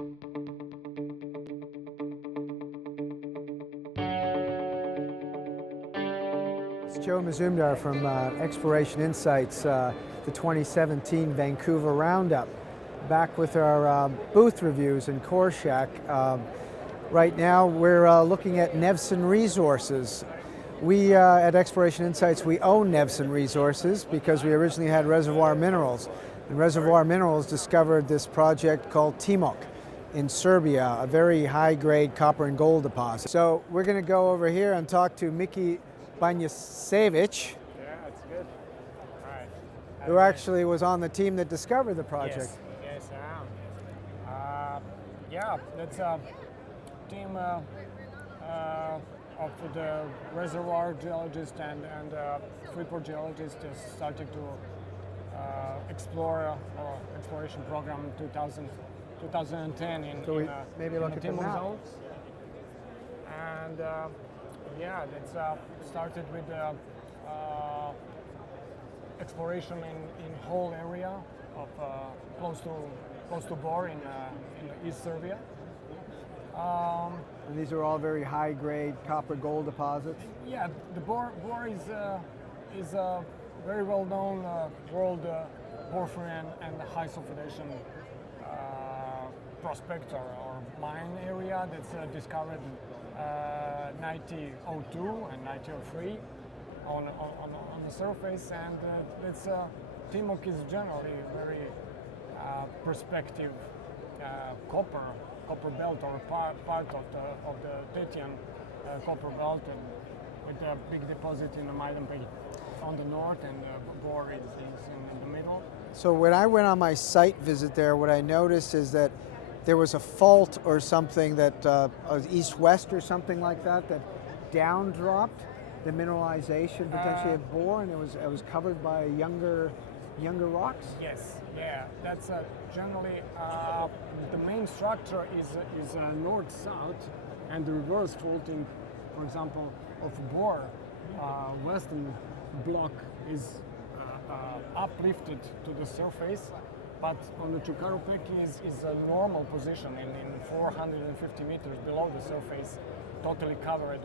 It's Joe Mazumdar from Exploration Insights, the 2017 Vancouver Roundup. Back with our booth reviews in Core Shack. Right now we're looking at Nevsun Resources. We at Exploration Insights, we own Nevsun Resources because we originally had Reservoir Minerals. And Reservoir Minerals discovered this project called Timok in Serbia, a very high-grade copper and gold deposit. So we're going to go over here and talk to Miki Banjasevic, Yeah, that's good. All right. who actually was on the team that discovered the project. Yes, I am. Yeah, that's a team of the reservoir geologists and Freeport geologists just started to explore our exploration program in 2010 maybe in look the at the Timok map. zone. And yeah, that's started with exploration in whole area of close to Bor in East Serbia. And these are all very high-grade copper gold deposits. Yeah, the Bor is a very well-known world porphyry and high sulfidation prospect or mine area that's discovered 1902 and 1903 on the surface, and it's Timok is generally very prospective copper belt, or part of the Tethyan copper belt, and with a big deposit in the Majdanpek on the north, and Bor is in the middle. So when I went on my site visit there, what I noticed is that there was a fault or something that east-west or something like that down-dropped the mineralization potentially at Bor, and it was covered by younger rocks. Yes, yeah, that's generally the main structure is north-south, and the reverse faulting, for example, of Bor western block is uplifted to the surface, but on the Čukaru-Peki is a normal position in 450 meters below the surface, totally covered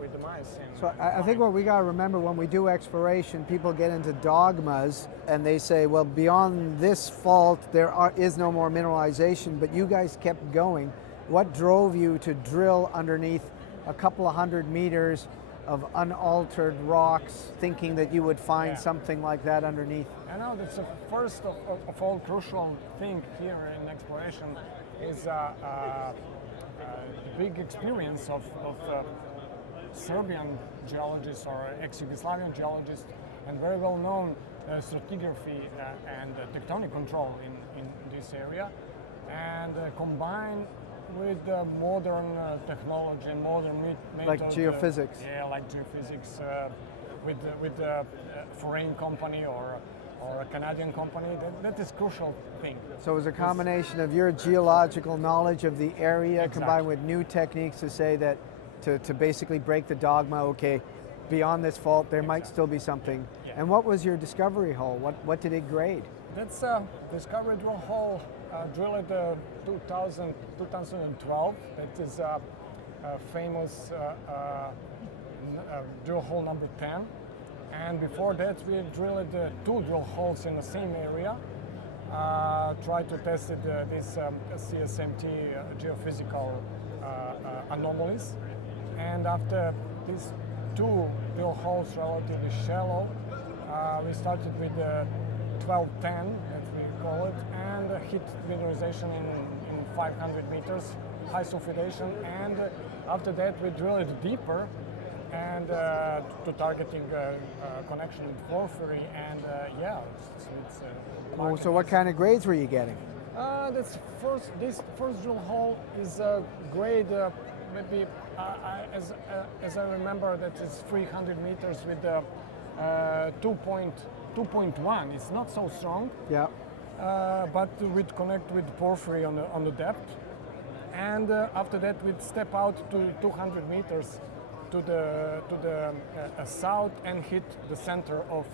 with the mice. So I think what we got to remember when we do exploration, people get into dogmas and they say, well, beyond this fault there is no more mineralization, but you guys kept going. What drove you to drill underneath a couple of 100 meters of unaltered rocks, thinking that you would find something like that underneath? I know that's the first of all crucial thing here in exploration is the big experience of Serbian geologists or ex-Yugoslavian geologists, and very well known stratigraphy and tectonic control in this area, and combined with modern technology and modern methods. Like geophysics. Like geophysics with a foreign company or a Canadian company. That is crucial thing. So it was a combination of your geological knowledge of the area combined with new techniques to say that, to basically break the dogma, okay, beyond this fault there might still be something. Yeah. And what was your discovery hole? What did it grade? That's discovery drill hole drilled 2012. That is a famous drill hole number 10. And before that, we drilled 2 drill holes in the same area. Tried to test this CSMT geophysical anomalies. And after these 2 drill holes, relatively shallow, we started with 1210, as we call it, and hit mineralization in 500 meters, high sulfidation, and after that we drilled it deeper and to targeting connection with porphyry, and So what kind of grades were you getting? This first drill hole is a grade maybe as I remember, that is 300 meters with 2.1. It's not so strong. Yeah. But we'd connect with porphyry on the depth, and after that we'd step out to 200 meters to the south and hit the center of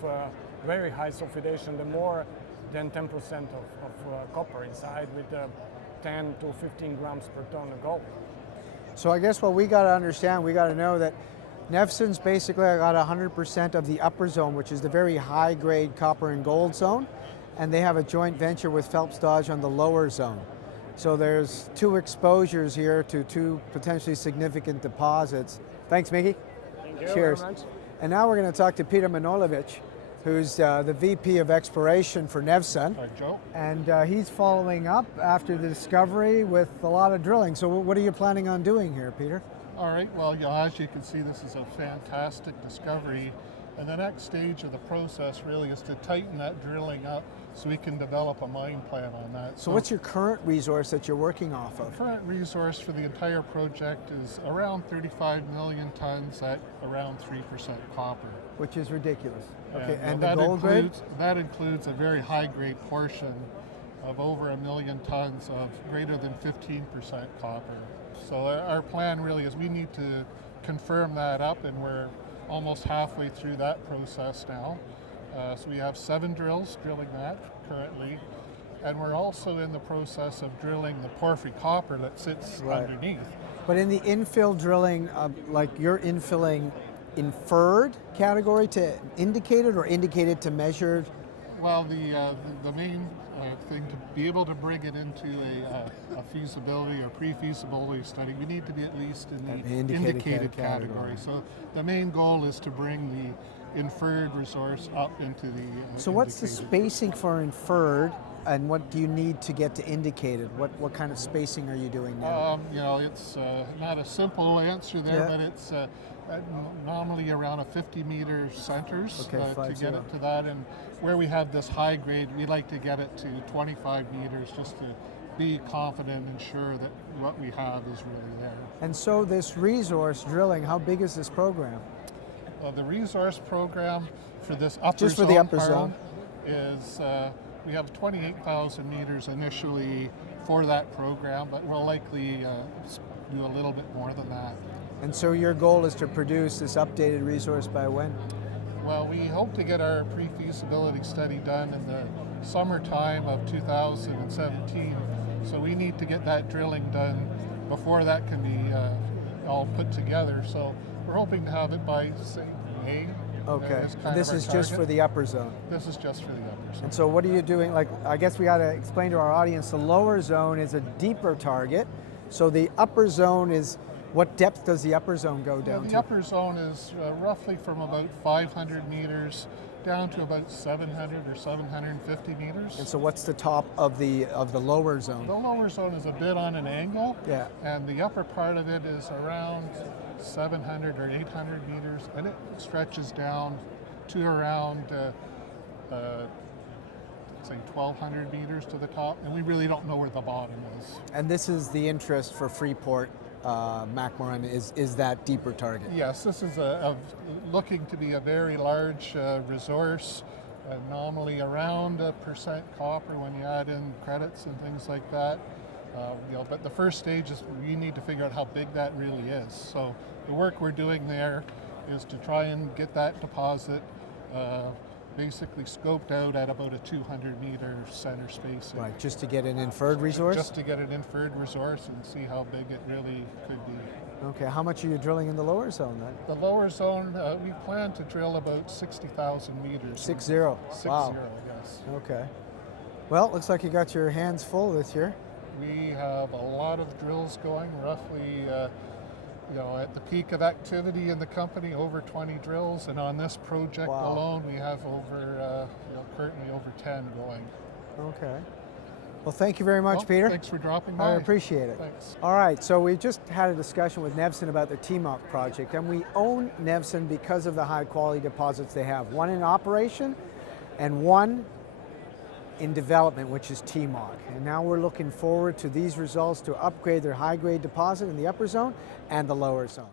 very high sulfidation, the more than 10% of copper inside, with 10 to 15 grams per ton of gold. So I guess what we got to understand, we got to know that Nevsun's basically got 100% of the upper zone, which is the very high-grade copper and gold zone, and they have a joint venture with Phelps Dodge on the lower zone. So there's two exposures here to two potentially significant deposits. Thanks, Mickey. Thank you Cheers. very much. And now we're going to talk to Peter Manojlovic, who's the VP of Exploration for Nevsun. Hi, Joe. And he's following up after the discovery with a lot of drilling. So what are you planning on doing here, Peter? All right, well, as you can see, this is a fantastic discovery. And the next stage of the process really is to tighten that drilling up so we can develop a mine plan on that. So what's your current resource that you're working off of? The current resource for the entire project is around 35 million tons at around 3% copper. Which is ridiculous. Okay, and that the gold grade? That includes a very high grade portion of over 1 million tons of greater than 15% copper. So our plan really is we need to confirm that up, and we're almost halfway through that process now. So we have 7 drills drilling that currently, and we're also in the process of drilling the porphyry copper that sits underneath. But in the infill drilling, like you're infilling inferred category to indicated or indicated to measured? Well, the main thing to be able to bring it into a feasibility or pre-feasibility study, we need to be at least in the indicated category. So the main goal is to bring the inferred resource up into the So what's the spacing for inferred, and what do you need to get to indicated? What kind of spacing are you doing now? It's not a simple answer there, but it's normally around a 50-meter centers to get it to that. And where we have this high grade, we like to get it to 25 meters just to be confident and sure that what we have is really there. And so this resource drilling, how big is this program? The resource program for this upper just for zone the upper zone is we have 28,000 meters initially for that program, but we'll likely do a little bit more than that. And so your goal is to produce this updated resource by when? Well, we hope to get our pre-feasibility study done in the summertime of 2017. So we need to get that drilling done before that can be all put together. So we're hoping to have it by, say, May. Okay, and this is just for the upper zone? This is just for the upper zone. And so what are you doing? Like, I guess we got to explain to our audience, the lower zone is a deeper target. So the upper zone is, what depth does the upper zone go down to? The upper zone is roughly from about 500 meters down to about 700 or 750 meters. And so what's the top of the lower zone? The lower zone is a bit on an angle, yeah, and the upper part of it is around 700 or 800 meters, and it stretches down to around say 1,200 meters to the top, and we really don't know where the bottom is. And this is the interest for Freeport McMoran is that deeper target? Yes, this is looking to be a very large resource, nominally around 1% copper when you add in credits and things like that. But the first stage is we need to figure out how big that really is. So the work we're doing there is to try and get that deposit basically scoped out at about a 200-meter center spacing. Right, just to get an inferred resource? Just to get an inferred resource and see how big it really could be. Okay, how much are you drilling in the lower zone then? The lower zone, we plan to drill about 60,000 meters. 60? 60, wow. Yes. Okay. Well, looks like you got your hands full this year. We have a lot of drills going, roughly at the peak of activity in the company, over 20 drills, and on this project alone, we have over currently over 10 going. Okay. Well, thank you very much, Peter. Thanks for dropping by. I appreciate it. Thanks. All right, so we just had a discussion with Nevsun about the TMOC project, and we own Nevsun because of the high quality deposits they have. One in operation and one in development, which is TMOC. And now we're looking forward to these results to upgrade their high grade deposit in the upper zone and the lower zone.